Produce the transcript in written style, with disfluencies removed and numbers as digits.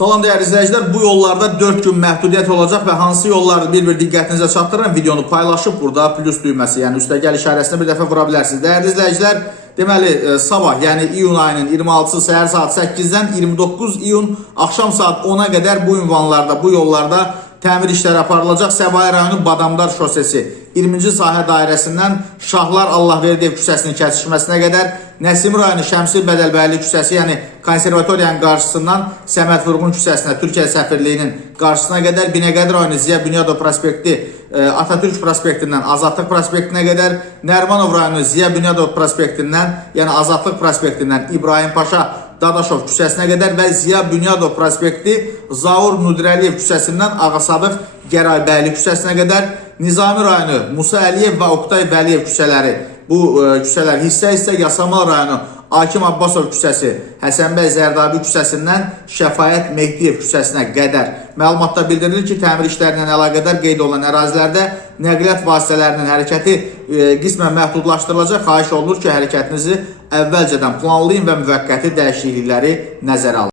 Salam dəyərli izləyicilər, bu yollarda 4 gün məhdudiyyət olacaq və hansı yolları bir diqqətinizə çatdırıram, videonu paylaşıb burada plus düyməsi, yəni üstəgəl işarəsini bir dəfə vura bilərsiniz. Dəyərli izləyicilər, deməli sabah, yəni iyun ayının 26-sı səhər saat 8-dən 29 iyun axşam saat 10-a qədər bu ünvanlarda, bu yollarda təmir işləri aparılacaq. Səbail rayonu Badamdar şosesi 20-ci sahə dairəsindən Şahlar Allahverdiyev küçəsinin kəsişməsinə qədər, Nəsimi rayonu Şəmsi Bədəlbəyli küçəsi, yəni konservatoriyanın qarşısından Səməd Vurğun küçəsinə, Türkiyə səfirliyinin qarşısına qədər, Binəqədi rayonu Ziya Bünyadov prospekti, Atatürk prospektindən Azadlıq prospektinə qədər, Nərimanov rayonu Ziya Bünyadov prospektindən, yəni Azadlıq prospektindən İbrahim Paşa Dadaşov küçəsinə qədər və Ziya Bünyadov prospekti Zaur Nudrəliyev küçəsindən Ağasadıq Gərayibəyli küçəsinə qədər, Nizami rayonu Musa Əliyev və Oqtay Vəliyev küçələri, bu küçələr hissə-hissə Yasamal rayonu Akim Abbasov küçəsi, Həsənbəy Zərdabi küçəsindən Şəfayət Mehdiyev küçəsinə qədər. Məlumatda bildirilir ki, təmir işlərlə əlaqədar qeyd olunan ərazilərdə nəqliyyat vasitələrinin hərəkəti qismən məhdudlaşdırılacaq. Xahiş olunur ki, hərəkətinizi əvvəlcədən planlayın və müvəqqəti dəyişiklikləri nəzərə alın.